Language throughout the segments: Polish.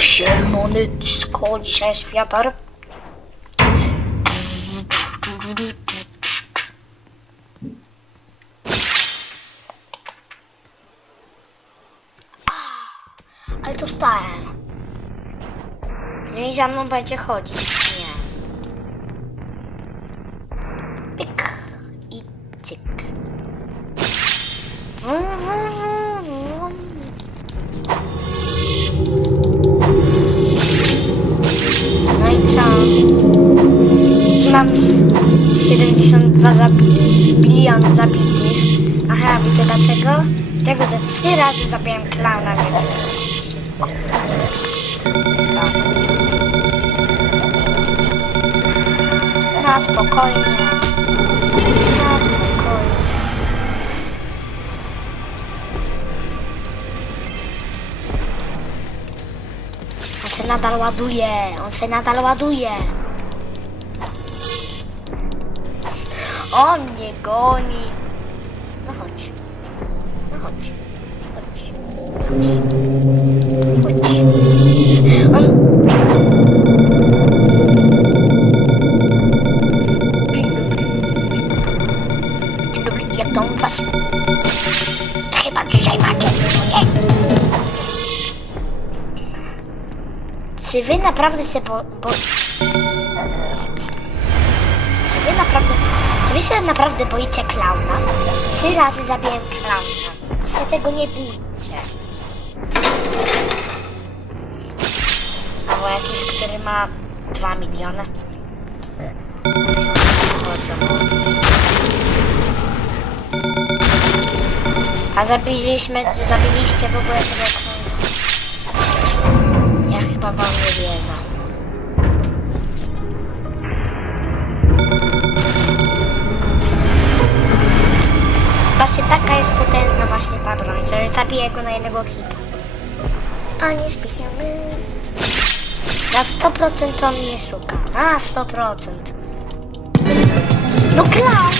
Siemonyczko, dzisiaj jest wiatr. Ale to stałem. Nie za mną będzie chodzić. Nie. Pyk i cyk. 72 zabi- bilionów zabitych. Aha, widzę dlaczego? Tego ze trzy razy zabiłem klauna, nie wiem. Na spokojnie. Na spokojnie. On se nadal ładuje, on se nadal ładuje. On mnie goni. No chodź. No chodź. Chodź. Chodź. Chodź. On... Dzień dobry, jak tam u was? Chyba dzisiaj macie. Nie. Czy wy naprawdę się bo... bo... Wy naprawdę... Czy wy się naprawdę boicie klauna? Trzy razy zabiłem klauna. To się tego nie bójcie. Albo jakiś, który ma 2 miliony. A zabiliśmy, zabiliście w ogóle tego. Ja chyba wam nie wierzę. Taka jest potężna właśnie ta broń, że zabije go na jednego hita. A nie śpiewamy. Na 100% on mnie suka. Na 100%. No klaun!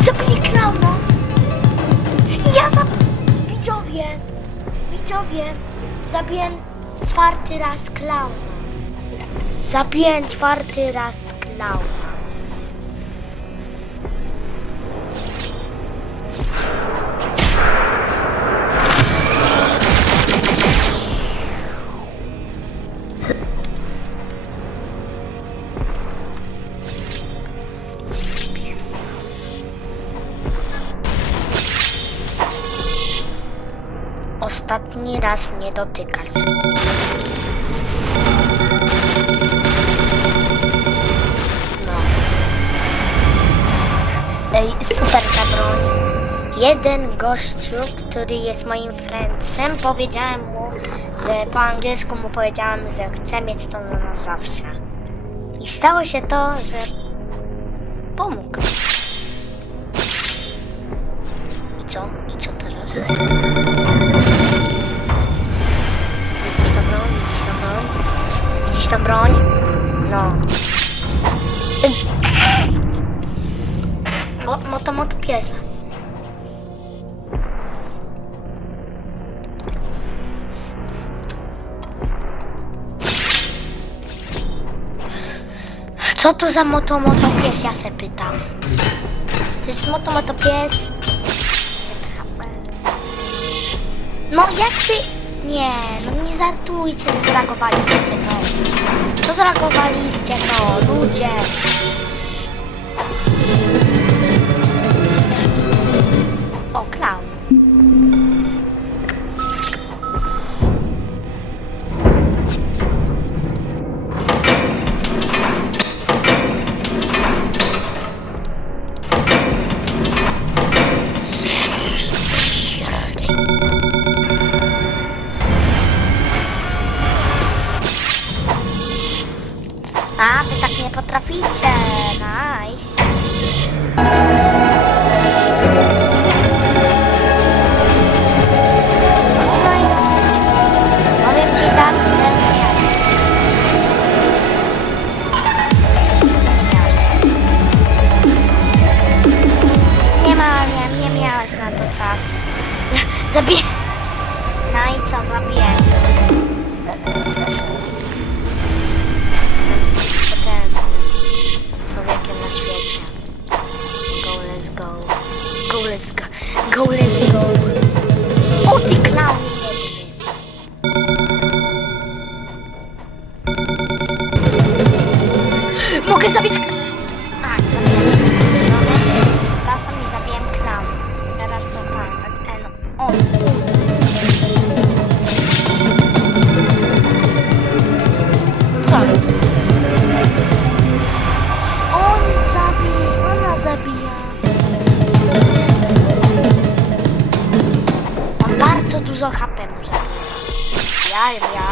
Zabili klauna! Ja za... Widzowie! Widzowie! Zabiłem czwarty raz klauna. Zabiłem czwarty raz klauna. Ostatni raz mnie dotykać. Ej, super ta broń. Jeden gościu, który jest moim friendsem, powiedziałem mu, że po angielsku mu powiedziałem, że chcę mieć to na zawsze. I stało się to, że pomógł. I co? I co teraz? Widzisz tą broń? Widzisz tą broń? Widzisz tą broń? No. Moto, moto. Co to za moto, moto pies? Ja se pytam. To jest moto, moto pies. No jak ty... Nie, no nie żartujcie, że zareagowaliście to. To zareagowaliście to, ludzie. O, klaun. A, wy tak nie potraficie. Nice. Zabiję. No โซครับแปดหมื่นสามย้ายย้า